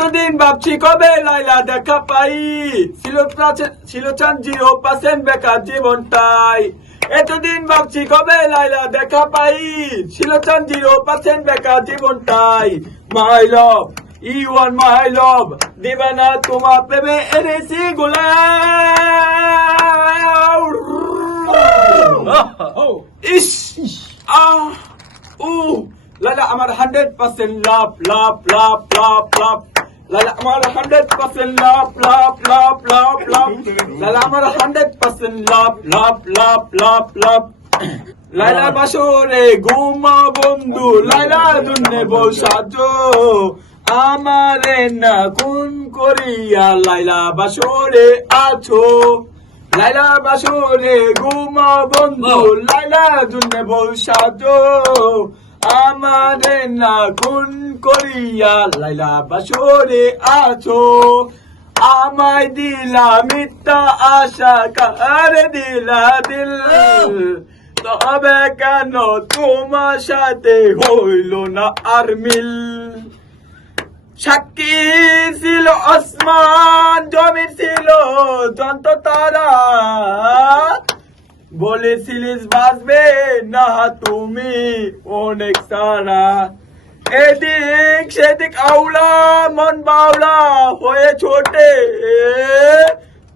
এতদিন ভাবছি কবে লাইলা দেখা পাই, ছিল চান 0% বেকার জীবনটাই। এতদিন ভাবছি কবে লাইলা দেখা পাই, ছিল চান 0% বেকার জীবনটাই। মাই লাভ ইউ আর মাই লাভ, দিবে না তোমার প্রেমে এনেছি গোলাপ। ইস লাইলা আমার 100% লাভ লাভ লাভ লাভ লাভ। লাইলা আমার 100% লাভ লাভ লাভ লাভ লাভ। লাইলা আমার 100% লাভ লাভ লাভ লাভ লাভ। লাইলা বাসরে ঘুমা বন্ধু, লাইলা দুনে বউ সাজো আমারে না খুন করিয়া। লাইলা বাসরে আছো, লাইলা বাসরে ঘুমা বন্ধু, লাইলা দুনে বউ সাজো আমারে না খুন করিয়া। লাইলা বাসরে আছো, আমায় দিলা মিথ্যা আশা, কারে দিলা দিল। তবে কেন তোমার সাথে হইল না আর মিল। সাক্ষী ছিল আসমান, জমি ছিল যন্ত তারা, বলেছিলিস বাঁচবে না তুমি অনেক সারা। এদিক সেদিক আউলা মন বাউলা হয়ে ছোটে,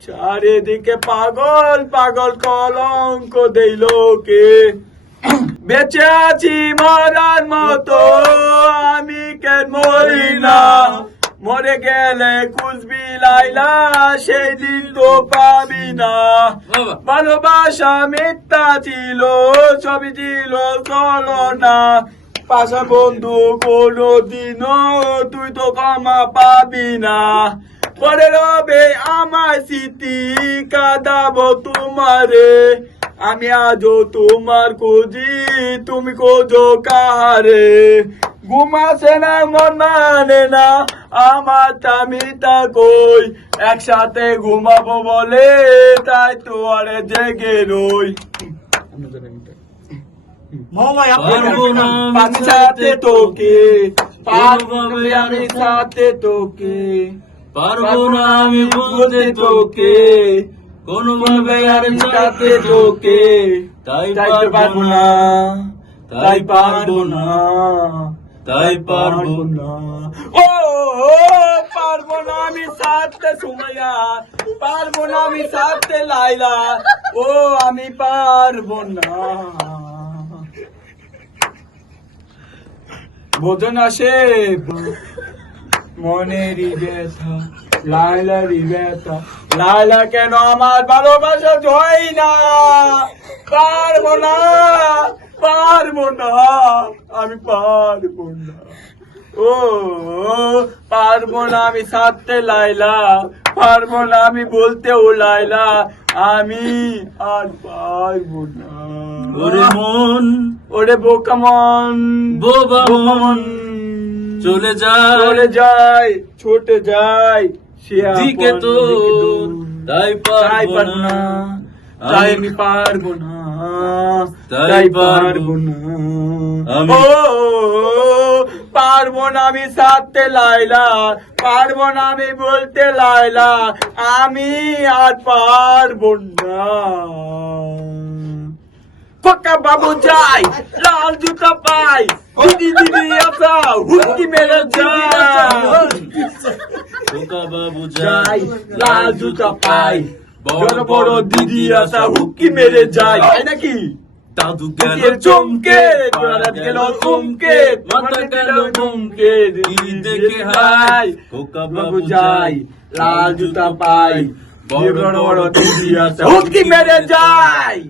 চারিদিকে পাগল পাগল কলঙ্ক দেই লোকে। বেঁচে আছি মরার মতো আমি কেন মরি না, মরে গেলে খুঁজবি লাইলা সেই দিন তো পাবি না। ভালোবাসা মিথ্যা ছিল, সবই ছিল না। পাশা বন্ধু কোনো দিনও তুই তো ক্ষমা পাবি না। পরে রবে আমার স্মৃতি কাঁদাবো তোমারে, আমি আজও তোমার খুঁজি তুমি খোঁজো কারে। ঘুমাছে না মন মানে না আমার তামিতা কই, একসাথে ঘুমাবো বলে তাই তো আরে জেগে রই। আমি সাথে তোকে পারবো আমি সাথে তোকে, পারবো না আমি বলতে তোকে কোনোভাবে আর সাথে তোকে। তাই পারবো না, তাই পারবো না, তাই পারবো না। ও পারবো না আমি সাথে সুমাইয়া, পারবো না আমি সাথে লাইলা, ও আমি পারবো না। বোঝন আসে মনেরই ব্যথা, লাইলারই ব্যথা। লাইলা কেন আমার ভালোবাসা জয় না, পারবো না পারবো না, আমি পারবো না। ও পারবো না আমি সাথে লাইলা, পারবো না আমি বলতেও লাইলা, আমি আর পারবো না। ওরে মন, ওরে বোকা মন, বোবা মন, চলে যায় চলে যায় ছুটে যায় দিকে তো, তাই পারবো না, তাই আমি পারবো না, তাই পারবো না। আমি। ও পারবো না আমি সাথে লাইলা, পারবো না আমি বলতে লাইলা, আমি আর পারবো না। খোকা বাবু যাই লাল জুতা পাই, দিদি দিদি আসা হুকি মেরে যায়। খোকা বাবু যাই যাই লাল জুতা পাই, বড় বড় দিদি আসা হুকি মেরে যায়, তাই নাকি? দাদু গেল চমকে গেল চমকে, মাথা গেল চমকে, দিদি দেখে হাই। খোকা বাবু যাই যাই লাল জুতা পাই, বড় বড় দিদি আসা হুকি মেরে যায়।